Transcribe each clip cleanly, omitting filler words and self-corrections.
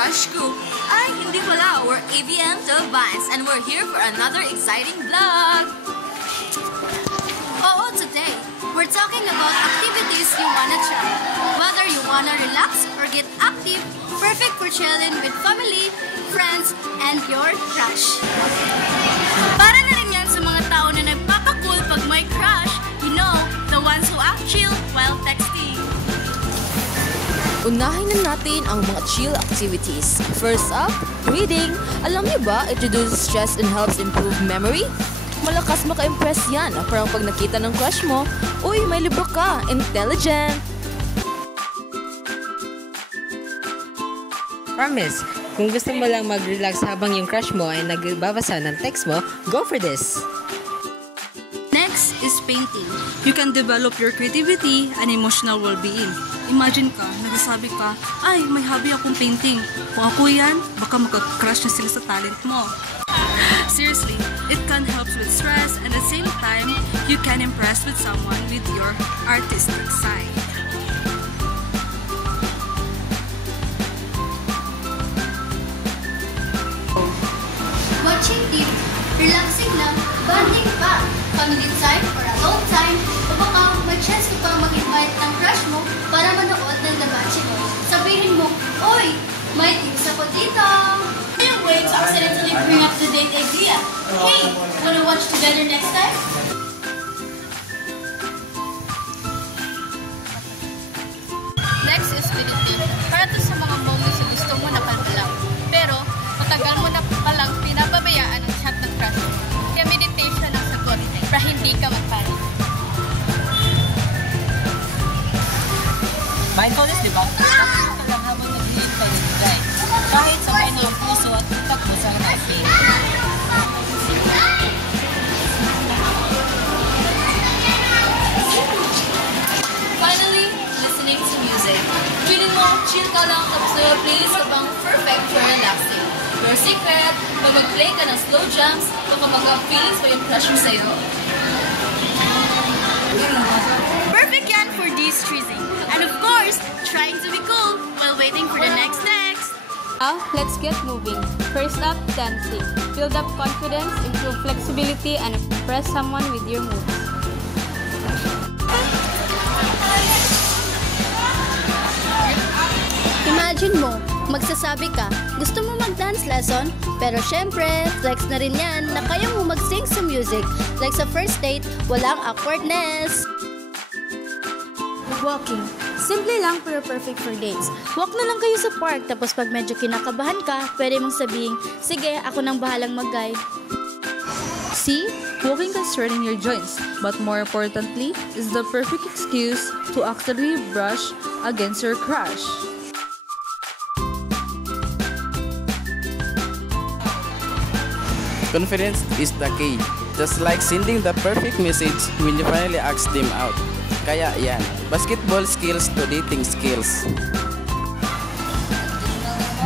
crush ko. Ay, hindi pala. We're ABM The Vines and we're here for another exciting vlog. Oo, today, we're talking about activities you wanna try. Whether you wanna relax or get active, perfect for chilling with family, friends, and your crush. Para na rin yan sa mga tao na nagpapacool pag may crush. You know, the ones who act chill while texting. Unahin na natin ang mga chill activities. First up, reading. Alam niyo ba, it reduces stress and helps improve memory? Malakas maka-impress yan. Parang pag nakita ng crush mo, uy, may libro ka, intelligent. Promise, kung gusto mo lang mag-relax habang yung crush mo ay nagbabasa ng text mo, go for this! Next is painting. You can develop your creativity and emotional well-being. Imagine ka, nagsasabi ka, ay, may hobby akong painting. Kung ako yan, baka makakrush na sila sa talent mo. Seriously, it can help with stress and at the same time, you can impress with someone with your artistic side. Watching TV, relaxing lang, bonding pa, family time or alone time, o baka may chance ka pang mag-invite ng crush mo para manood ng The Bachelor. Sabihin mo, oy, may tips ako dito! Yung way to accidentally bring up the date idea. Hey, wanna watch together next time? Next is meditation. Para to sa mga moments na gusto mo na kalma lang. Pero, matagal mo na palang pinapabayaan ang chat ng crush mo. Kaya meditation ang sagot para hindi ka magpanik. Mindfulness, di ba? Focus ka lang habang naghihintay ng bigay. Kahit sabay na ang puso at utak mo sa natin. Finally, listening to music. Feeling mo, chill ka lang tapos na playlist ka bang perfect for relaxing. Your secret, pag mag-play ka ng slow jams, baka mag-feelings pa yung crush mo sa'yo. Perfect yan for de-stressing. And of course, trying to be cool while waiting for the next text. Now, let's get moving. First up, dancing. Build up confidence, improve flexibility, and impress someone with your moves. Imagine mo, magsasabi ka, gusto mo mag-dance lesson? Pero syempre, flex na rin yan na kaya mo mag-sing sa music. Like sa first date, walang awkwardness. Walking. Simple lang pero perfect for dates. Walk na lang kayo sa park tapos pag medyo kinakabahan ka, pwede mong sabihin, sige, ako nang bahalang mag-guide. See, walking can strengthen your joints, but more importantly, is the perfect excuse to actually brush against your crush. Confidence is the key. Just like sending the perfect message when you finally ask them out. Kaya yan, basketball skills to dating skills.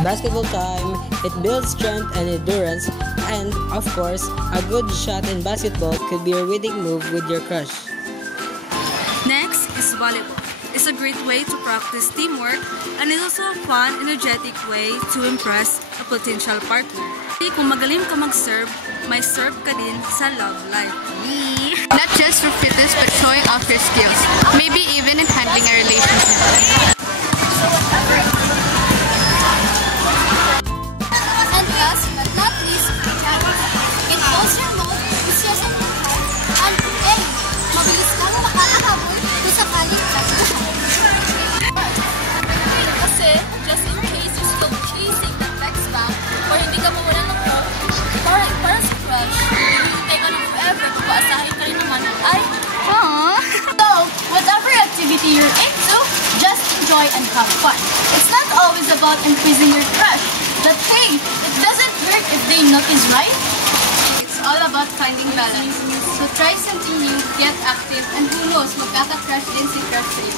Basketball time, it builds strength and endurance, and of course, a good shot in basketball could be a winning move with your crush. Next is volleyball. It's a great way to practice teamwork and it's also a fun, energetic way to impress a potential partner. Kung magaling ka mag-serve, may serve ka din sa love life. Not just for fitness, but showing off your skills. Maybe even in handling a relationship. And last but not least, travel. It boosts your mood, enthusiasm, and hey, mabilis kang makakahabol kung sakaling travel. Kasi, just in case you're still chasing the text back or hindi ka mawala ng phone, para sa crush, hintay ka ng forever kung paasahin ka rin naman. Ay, So, whatever activity you're into, just enjoy and have fun. It's not always about increasing your crush, but hey, it doesn't hurt if they notice, right? it's all about finding balance. So try something new, get active, and who knows, magkaka-crush din si crush sa'yo.